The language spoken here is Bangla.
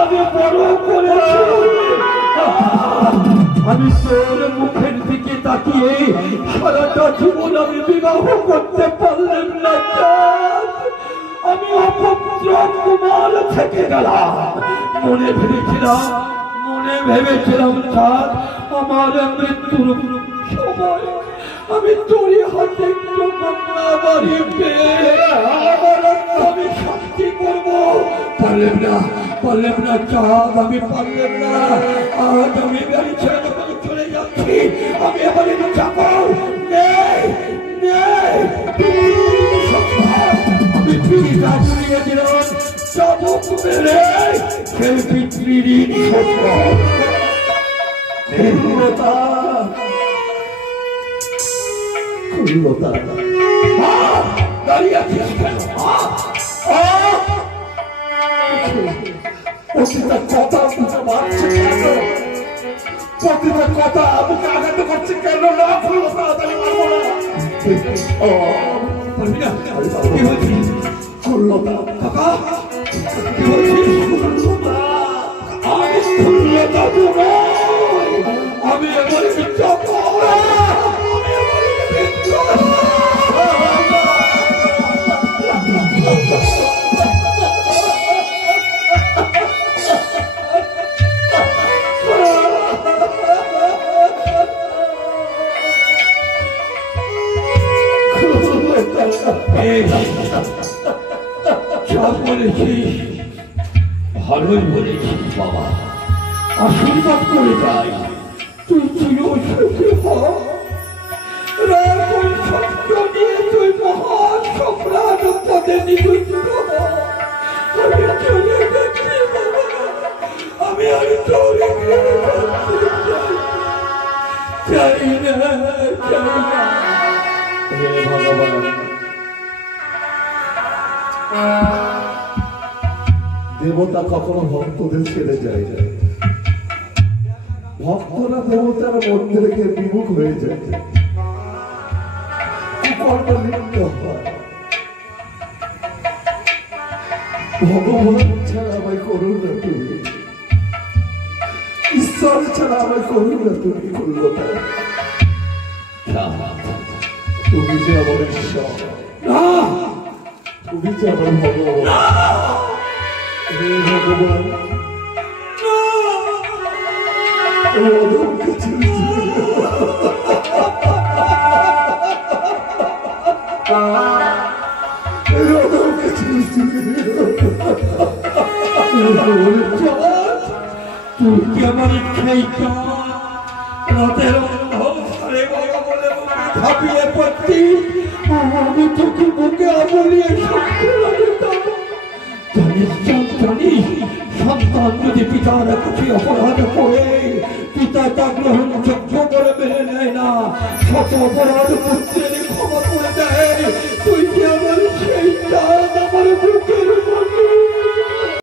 আমি বড় করেছি। আমি তোর মুখের দিকে তাকিয়ে সারাটা জীবন আমি বিবাহ করতে পারলাম না। আমি অপত্র কুমার থেকে গেলাম। মনে ভেবেছিলাম চাঁদ আমার মৃত্যুর সময় আমি তোরই হাতে কন্যা বাড়ি পেয়ে আমি শান্তি করবো। পারলাম না চাঁদ, আমি পারলাম না। আজ আমি গাড়ি ছেড়ে চলে যাচ্ছি। আমি এবার যাবো আমি পিতা ঘুরিয়ে দিলাম যাবো মেরে সেই পিতৃঋণ দাঁড়িয়ে আছিস কেন? প্রতিটা কথা বুঝে মারছে কেন? প্রতিটা কথা আমাকে আঘাত করছে কেন? না খুললো তাড়াতাড়ি মারবো না। পারবি না? কি বলছিস? খুললো না কাকা, কি বলছিস? খুললো না। আমি খুললো না তোমার, আমি এবারে যাবো। ভালোই বলেছিস বাবা, আশীর্বাদ করে যাই তুই চির সুখী হ। সত্য নিয়ে তুই মহান সম্রাট পদে নিযুক্ত হ। আমি চলে যাচ্ছি বাবা, আমি আর তোরে চাই না। হে ভগবান, দেবতা কখনো ভক্তদের ছেড়ে যায়, ভক্তরা দেবতার মধ্যে রেখে বিমুখ হয়ে যায়, ভগবান ছাড়া আমায় করুন না তুমি, ঈশ্বর ছাড়া আমায় করুন না তুমি। করলো তুমি যে আমার ঈশ্বর, তুমি যে আমার ভগবান। ভগবান তুই কি আমার ইচ্ছাই রাতের অন্ধকারে বাবা বলে ঝাঁপিয়ে পড়তি, আমি তোকে বুকে আমলিয়ে জানিস সন্তান যদি পিতার কাছে অপরাধ করে পিতা তা গ্রহণযোগ্য করে মেনে নেয় না, শত অপরাধ পুত্রের ক্ষমা করে দেয়। তুই কি আমার সেই চাঁদ আমার